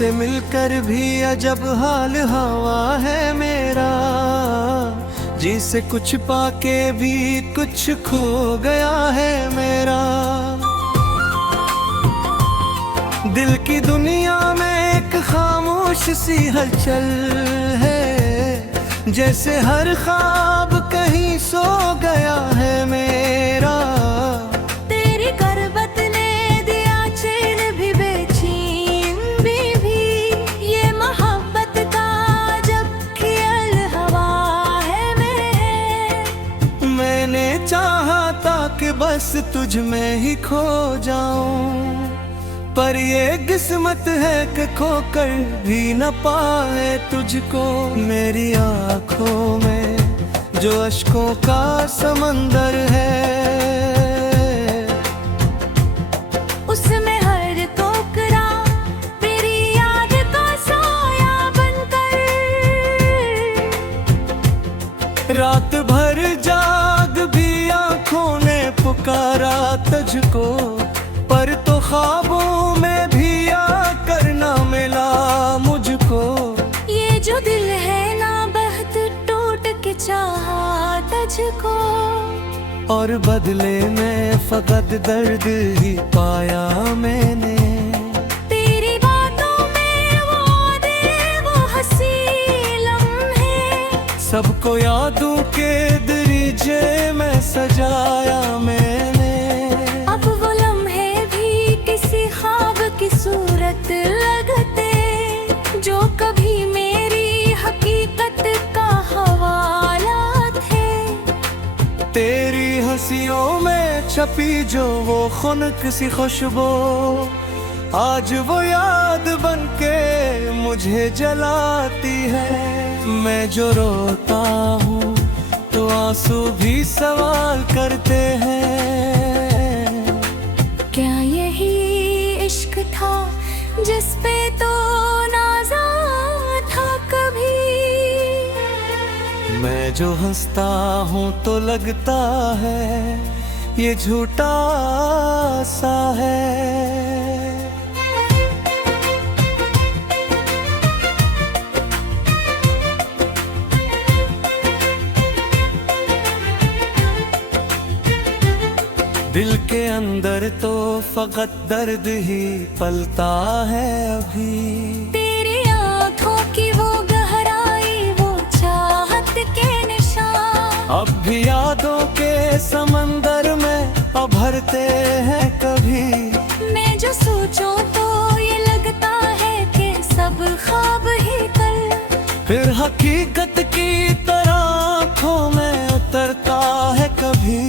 तुझसे मिलकर भी अजब हाल हवा है मेरा, जिसे कुछ पाके भी कुछ खो गया है मेरा। दिल की दुनिया में एक खामोश सी हलचल है, जैसे हर ख्वाब कहीं सो गया है मेरा। तेरी करबत ने दिया चैन भी बेचैन भी ये मोहब्बत का जब ख्याल हवा है मैंने चाहा था कि बस तुझ में ही खो जाऊं, पर ये किस्मत है कि खोकर भी न पाए तुझको। मेरी आँखों में जो अश्कों का समंदर है, उसमें हर टोकरा मेरी याद का साया बनकर। रात भर जाग भी आँखों ने पुकारा तुझको, पर तो ख्वाबों में भी आकर ना मिला मुझको। ये जो दिल है ना बहुत टूट के चाहा तुझको, और बदले में फकत दर्द ही पाया मैंने। तेरी बातों में वो दे वो हंसी लम्हे, सबको यादों के दरीचे में सजाया मैंने। अब वो लम्हे भी किसी ख्वाब की सूरत लगते, जो कभी मेरी हकीकत का हवाला थे। तेरी हंसियों में छपी जो वो खुनक सी खुशबू, आज वो याद बनके मुझे जलाती है। मैं जो रोता हूँ तो आंसू भी सवाल करते हैं, क्या यही इश्क था जिस पे तो नाज़ा था कभी। मैं जो हंसता हूँ तो लगता है ये झूठा सा है। दिल के अंदर तो फकत दर्द ही पलता है अभी। तेरी आँखों की वो गहराई वो चाहत के निशान, अब भी यादों के समंदर में उभरते हैं कभी। मैं जो सोचूं तो ये लगता है कि सब ख्वाब ही कल, फिर हकीकत की तरह आँखों में उतरता है कभी।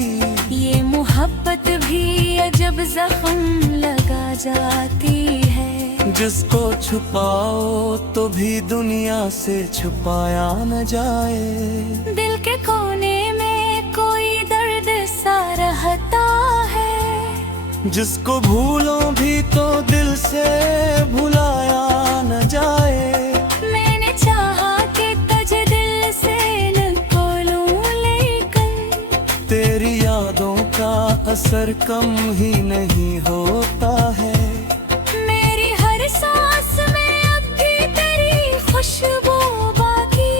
ये मोहब्बत भी अजब जख्म लगा जाती है, जिसको छुपाओ तो भी दुनिया से छुपाया न जाए। दिल के कोने में कोई दर्द सा रहता है, जिसको भूलो भी तो दिल से भुलाया न जाए। मैंने चाहा कि तुझे दिल से न खोलूं, लेकिन तेरी यादों का असर कम ही नहीं होता है। मेरी हर सांस में अब भी तेरी खुशबू बाकी,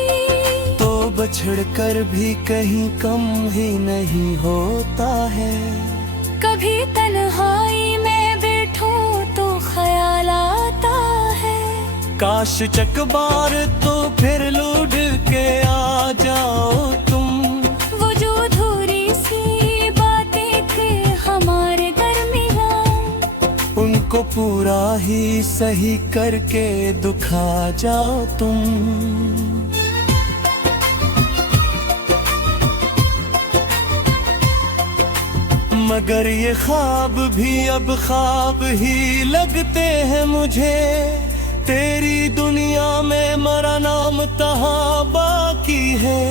तो बछड़ कर भी कहीं कम ही नहीं होता है। कभी तन्हाई में बैठूं तो ख्याल आता है, काश चकबार तो फिर लौट के आ जाओ तुम। वो जो अधूरी सी बातें थे हमारे दरमियां, उनको पूरा ही सही करके दुखा जाओ तुम। मगर ये ख्वाब भी अब ख्वाब ही लगते हैं मुझे। तेरी दुनिया में मरा नाम तहाँ बाकी है।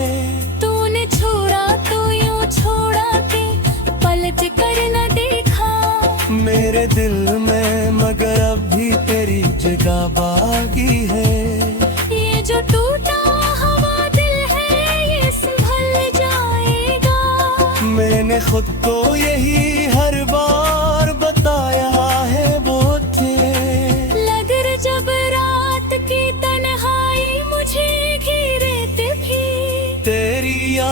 तूने छोड़ा तो यूं छोड़ा के पलट कर न देखा, मेरे दिल में मगर अब भी तेरी जगह बाकी है। ये जो टूटा हुआ दिल है ये संभल जाएगा। मैंने खुद को यही हर बार बताया है वो थे। लगर जब रात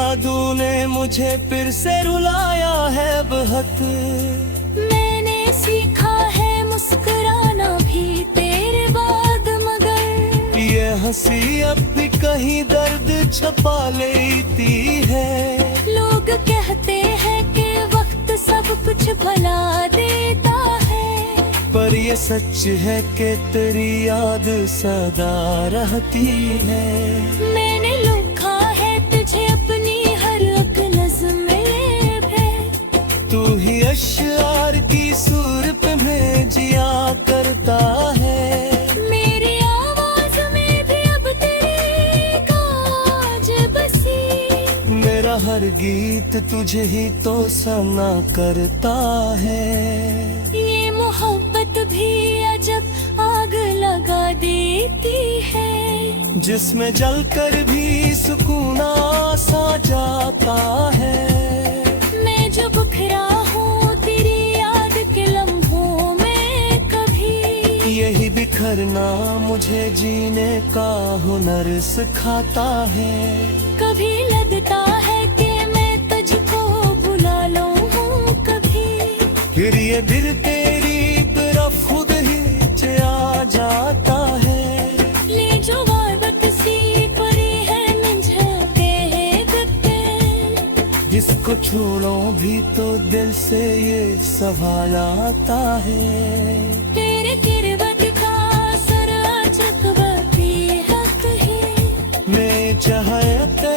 जादू ने मुझे फिर से रुलाया है बहुत। मैंने सीखा है मुस्कुराना भी तेरे बाद, मगर ये हंसी अब भी कहीं दर्द छुपा लेती है। लोग कहते हैं कि वक्त सब कुछ भुला देता है, पर ये सच है कि तेरी याद सदा रहती है। मैंने लिखा है तुझे अपनी हर एक नज़्म में, तू ही अश्आर की सुर पे मैं जिया करता है। मेरी आवाज में भी अब तेरी गाज बसी, मेरा हर गीत तुझे ही तो सना करता है। ये मोहब्बत भी अजब आग लगा देती है, जिसमें जलकर भी सुकून सा जाता है। मैं जो बिखरा हूँ तेरी याद के लम्हों में, कभी यही बिखरना मुझे जीने का हुनर सिखाता है। कभी लगता है कि मैं तुझको बुला लूं कभी, फिर ये दिल तेरी तरफ खुद ही आ जाता है। ले जो वारबत सी पड़ी है निझाते गत्ते, जिसको छोड़ो भी तो दिल से ये सवाल आता है। तेरे किरबत का सर चकवाती हक है, मैं चाहते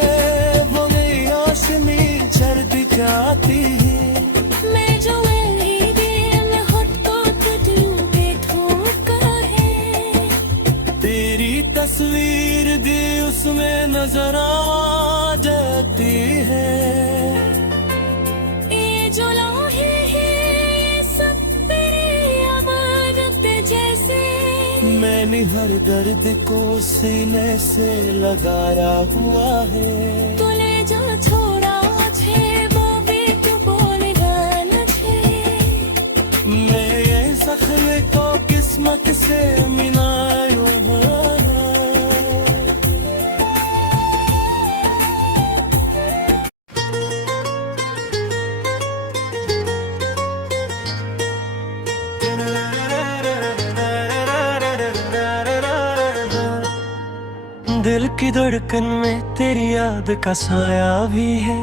वो मेरी आसमी चढ़ जाती है। मैं जो वही दिल खुद को तुझ पे ठोका है, तेरी तस्वीर दी उसमें नजर आ जाती है। ये जो लम्हे हैं ये सब तेरी अमानत जैसे, मैंने हर दर्द को सीने से लगाया हुआ है। तो ले जा छोड़ा छे वो भी तो बोलेगा न छे, मैं ये जख्म को किस्मत से मिलाया हूँ। दिल की धड़कन में तेरी याद का साया भी है।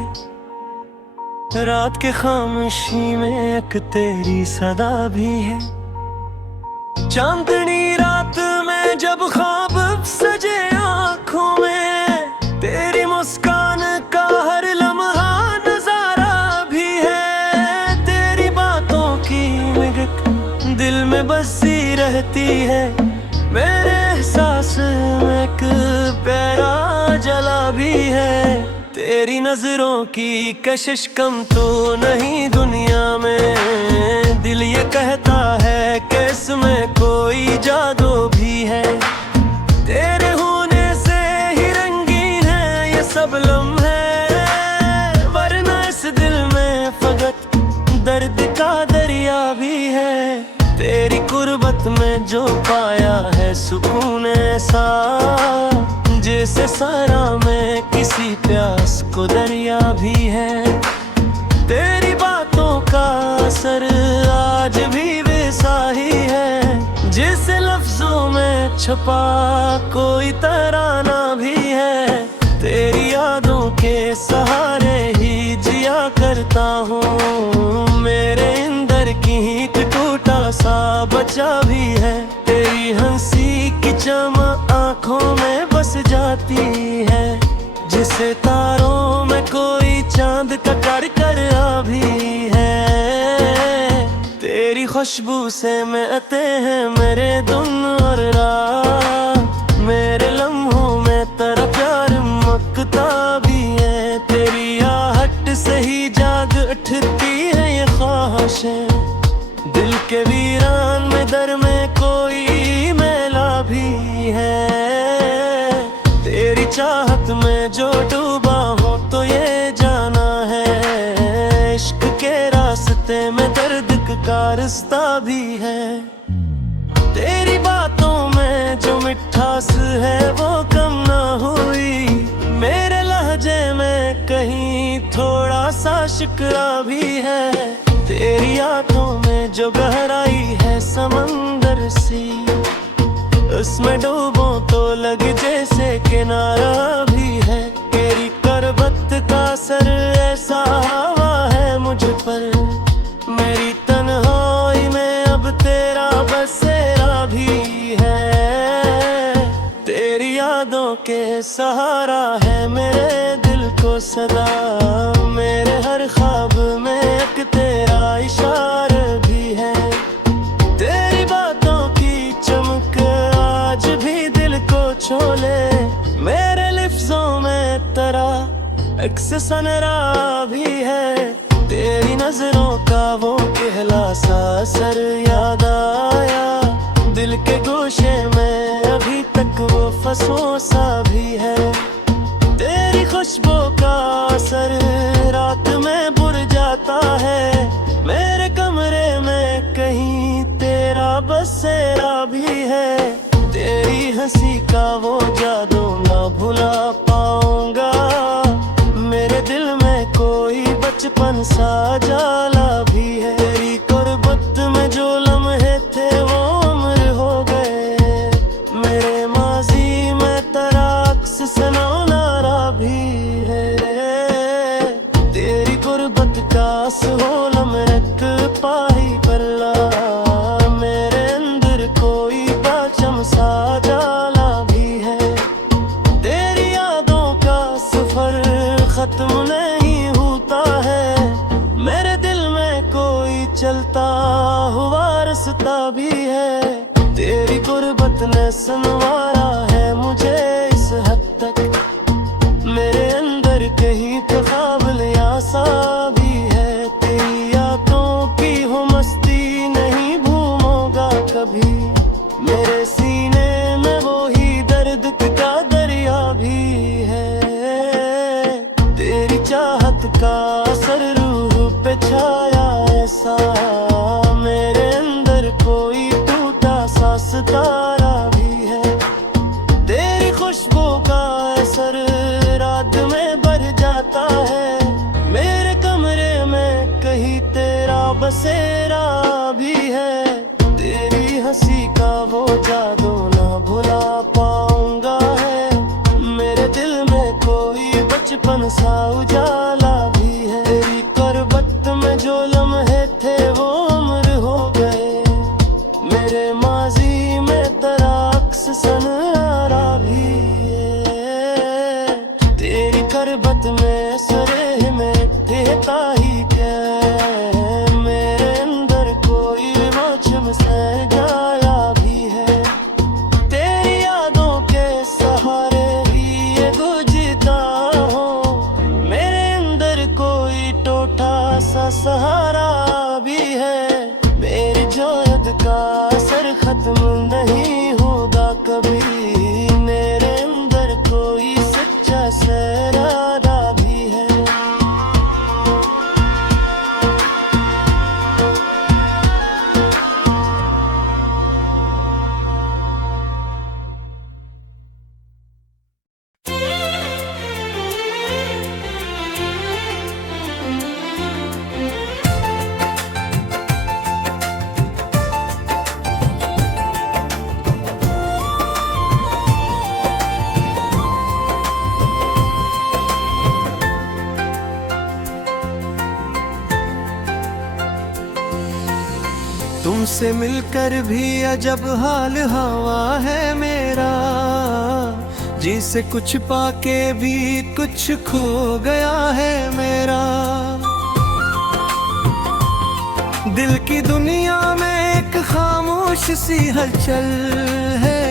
रात के खामोशी में एक तेरी सदा भी है। चांदनी रात में जब ख्वाब सजे आँखों में, तेरी मुस्कान का हर लम्हा नजारा भी है। तेरी बातों की महक दिल में बसी रहती है। मेरे एहसास में एक प्यारा जला भी है। तेरी नजरों की कशिश कम तो नहीं दुनिया में। दिल ये कहता है कि इसमें कोई जादू भी है। तेरे होने से ही रंगीन है ये सब लम्हे, वरना इस दिल में फकत दर्द का दरिया भी है। तेरी कुर्बत में जो पाया है सुकून ऐसा, जैसे सारा में किसी प्यास को दरिया भी है। तेरी बातों का असर आज भी वैसा ही है, जिसे लफ्जों में छुपा कोई तराना भी है। तेरी यादों के सहारे ही जिया करता हूँ। मेरे अंदर की एक टूटा सा बचा भी है। तेरी हंसी की चमक आँखों में बस जाती है, जिसे तारों में कोई चांद का कर आ भी है। तेरी खुशबू से महते हैं मेरे दिन और रात। मेरे लम्हों में तेरा प्यार मकता भी है। तेरी आहट से ही जाग उठती है ये ख्वाहिशें। दिल के वीरान में दर में कोई मेला भी है। तेरी चाहत में जो डूबा हो तो ये जाना है, इश्क के रास्ते में दर्द का रास्ता भी है। तेरी बातों में जो मिठास है वो कम ना हुई। मेरे लहजे में कहीं थोड़ा सा शिकरा भी है। तेरी आंखों में जो गहराई है समंदर सी, उसमें डूबो तो लगे जैसे किनारा भी है। तेरी करबत का असर ऐसा हवा है मुझ पर, मेरी तन्हाई में अब तेरा बसेरा भी है। तेरी यादों के सहारा है मेरे दिल को सदा, मेरे हर ख्वाब में एक तेरा इशारा भी है। तेरी बातों की चमक आज भी दिल को छोले, मेरे लिफ्ज़ों में तेरा अक्स सनरा भी है। तेरी नजरों का वो कहला सा असर याद आया, दिल के गोशे में अभी तक वो फसोसा भी है। तेरी खुशबू का असर रात में बुर जाता है, मेरे कमरे में कहीं तेरा बसेरा भी है। तेरी हंसी का वो जादू ना भुला पाऊंगा, मेरे दिल में कोई बचपन सा जाला भी है। तेरी कुर्बत में जो लम्हे थे वो उम्र हो गए, मेरे माजी में तेरा अक्स सनौनारा भी है। तेरी कुर्बत का सोलम रख पाही परला, मेरे अंदर कोई बाचम सा जाला भी है। तेरी यादों का सफर खत्म नहीं होता है, मेरे दिल में कोई चलता हुआ रास्ता भी है। तेरी गुर्बत ने संवारा है मुझे इस हद तक, मेरे अंदर कहीं तो ख्वाबलियां सा भी है। तेरी यादों की हो मस्ती नहीं भूलूंगा कभी, मेरे सीने में वो ही दर्द का दरिया भी है। तेरी चाहत का असर रूह पे छाया ऐसा, मेरे अंदर कोई टूटा सा सितारा भी है। तेरी खुशबू का असर रात में बढ़ जाता है, मेरे कमरे में कहीं तेरा बसेरा भी है। तेरी हंसी का वो जादू ना भुला पाऊंगा है, मेरे दिल में कोई बचपन सा उजाला भी है। तेरी करबत में जो लम्हे थे वो उम्र हो गए, मेरे माजी में तेरा अक्स सनरा भी है। तेरी करबत में सरे में ठहता ही क्या, मेरे अंदर कोई मौसम से गाया भी है। तेरी यादों के सहारे ही ये गुजरता हूँ, मेरे अंदर कोई टूटा सा सहारा भी है। मेरी जोयद का असर खत्म नहीं होगा कभी, मेरे अंदर कोई सच्चा सरारा भी है। तुमसे मिलकर भी अजब हाल हवा है मेरा, जिसे कुछ पाके भी कुछ खो गया है मेरा। दिल की दुनिया में एक खामोश सी हलचल है,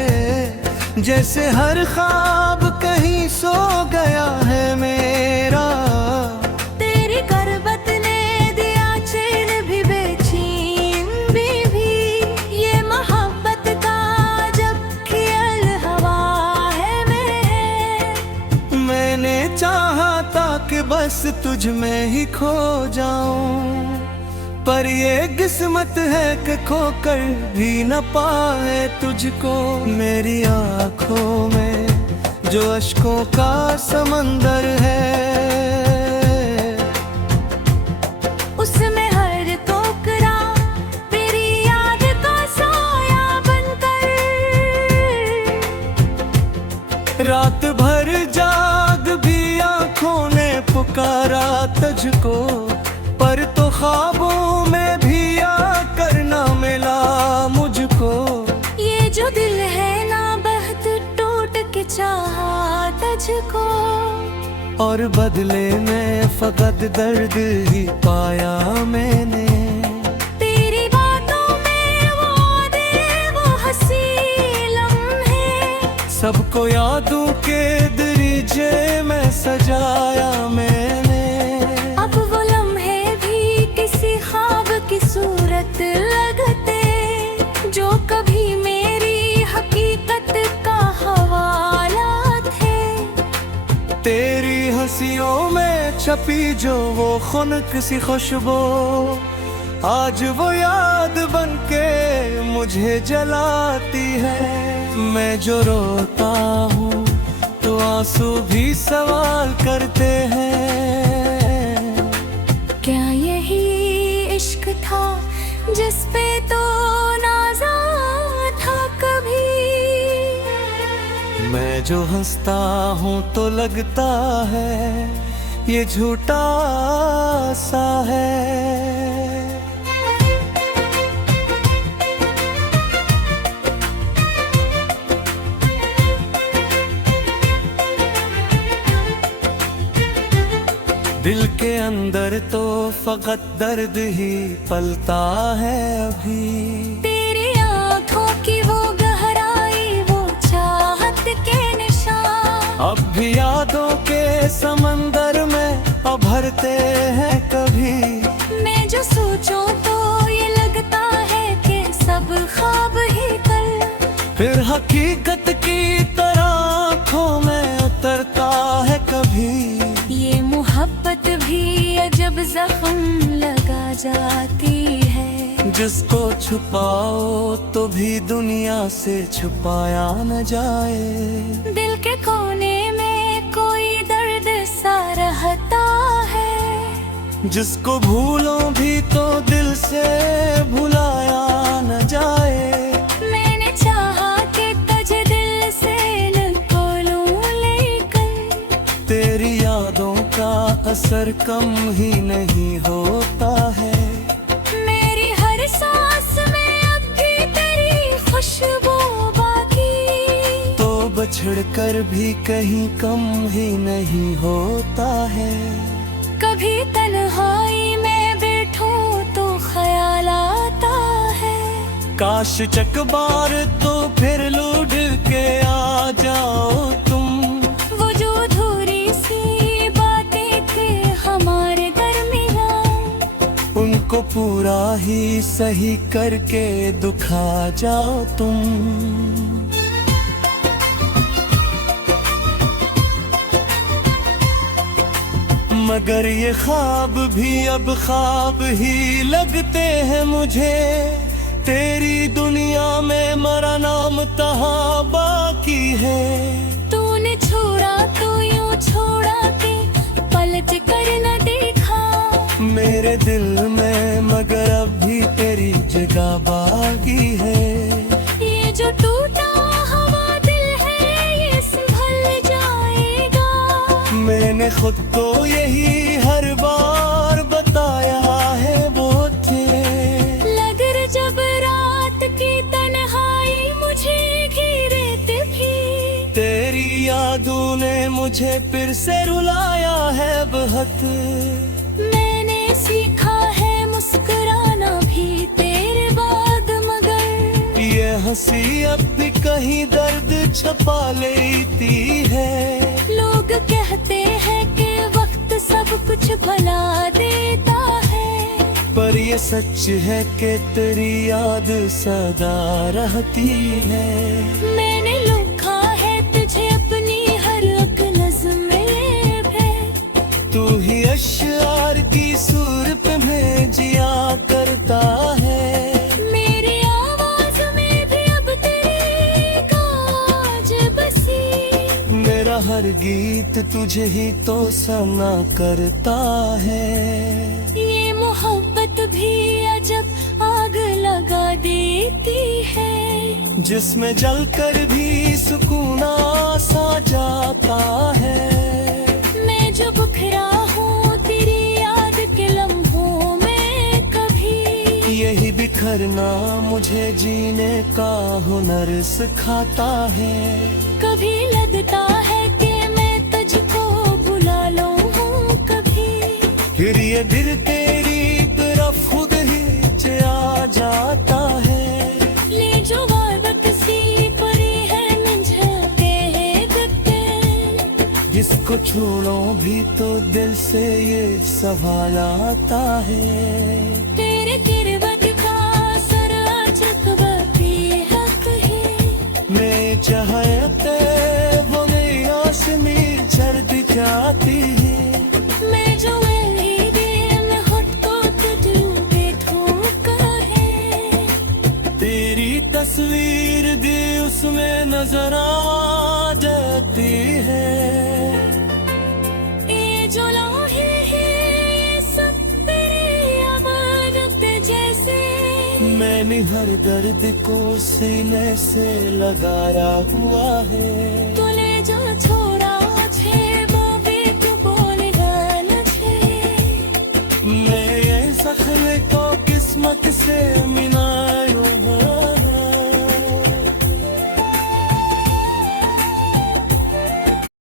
जैसे हर ख्वाब कहीं सो गया है मेरा। तेरी करबत ने दिया चैन भी बेचैन भी ये मोहब्बत का जब ख्याल हवा है मैंने चाहा था कि बस तुझ में ही खो जाऊं, पर ये किस्मत है कि खोकर भी न पाए तुझको। मेरी आँखों में जो अश्कों का समंदर है, तुझको, पर तो ख्वाबों में भी आकर ना मिला मुझको। ये जो दिल है ना बहुत टूट के चाहा तुझको, और बदले में फकत दर्द ही पाया मैंने। तेरी बातों में वो दे वो हंसी लम्हे, सबको यादों के दरीचे में सजाया मैंने। अब वो लम्हे भी किसी ख्वाब की सूरत लगते, जो कभी मेरी हकीकत का हवाला थे। तेरी हंसियों में छपी जो वो खुनक सी खुशबू, आज वो याद बनके मुझे जलाती है। मैं जो रोता हूँ तो आंसू भी सवाल करते हैं, क्या यही इश्क था जिस पे तो नाज़ा था कभी। मैं जो हंसता हूँ तो लगता है ये झूठा सा है। दिल के अंदर तो फकत दर्द ही पलता है अभी। तेरी आँखों की वो गहराई, वो चाहत के निशान, अब भी यादों के समंदर में अभरते हैं कभी। मैं जो सोचूं तो ये लगता है कि सब ख्वाब ही कल, फिर हकीकत की तरह आँखों में उतरता है कभी। ये मोहब्बत भी अजब जख्म लगा जाती है, जिसको छुपाओ तो भी दुनिया से छुपाया न जाए। दिल के कोने में कोई दर्द सा रहता है, जिसको भूलो भी तो दिल से भुलाया न जाए। मैंने चाहा कि तुझे दिल से निकालूं, लेकिन तेरी यादों का असर कम ही नहीं होता है। मेरी हर सांस में अब भी तेरी खुशबू बाकी, तो बछड़ कर भी कहीं कम ही नहीं होता है। कभी तन्हाई में बैठूं तो ख्याल आता है, काश चकबार तो फिर लौट के आ जाओ तुम। वो जो अधूरी सी बातें थे हमारे दरमियान, उनको पूरा ही सही करके दुखा जाओ तुम। मगर ये ख्वाब भी अब ख्वाब ही लगते हैं मुझे। तेरी दुनिया में मरा नाम तहाँ बाकी है। तूने छोड़ा तो यूं छोड़ा के पलट कर न देखा, मेरे दिल में मगर अब भी तेरी जगह बाकी है। ये जो टूटा हुआ दिल है ये संभल जाएगा। मैंने खुद को यही हर बार बताया है वो थे। लगर जब रात की तन्हाई मुझे घेरे भी, तेरी यादों ने मुझे फिर से रुलाया है बहुत। मैंने सीखा है मुस्कुराना भी तेरे बाद, मगर ये हंसी अब भी कहीं दर्द छुपा लेती है। लोग कहते हैं कि वक्त सब कुछ भुला देता है, पर ये सच है कि तेरी याद सदा रहती है। मैंने लिखा है तुझे अपनी हर एक नज़्म में, तू ही अश्आर की सुर पे में जिया करता है। मेरी आवाज में भी अब तेरी गाज बसी, मेरा हर गीत तुझे ही तो सुना करता है। ये मोहब्बत भी अजब आग लगा देती है, जिसमें जलकर भी सुकून सा जाता है। मैं जो बुखरा हूँ तेरी बिखरना मुझे जीने का हुनर सिखाता है। कभी लगता है कि मैं तुझको बुला लूं कभी, फिर ये दिल तेरी तरफ खुद ही आ जाता है। ले जो वादत सी परी है मुझे दबते, जिसको छोड़ो भी तो दिल से ये सवाल आता है। तेरे किरवत का सर चकबती हक है, मैं चाहते वो मेरी आसमी चलती जाती है। मैं जो मेरी दिल खुद को तुझे ठोका है। तेरी तस्वीर दी उसमें नजर आ जाती है। ये जो लम्हे हैं ये सब तेरी अमानत जैसे, मैंने हर दर्द को सीने से लगाया हुआ है। तो ले जा छोड़ा छे वो भी तो बोले गान छे। मैं ये जख्म को किस्मत से मिला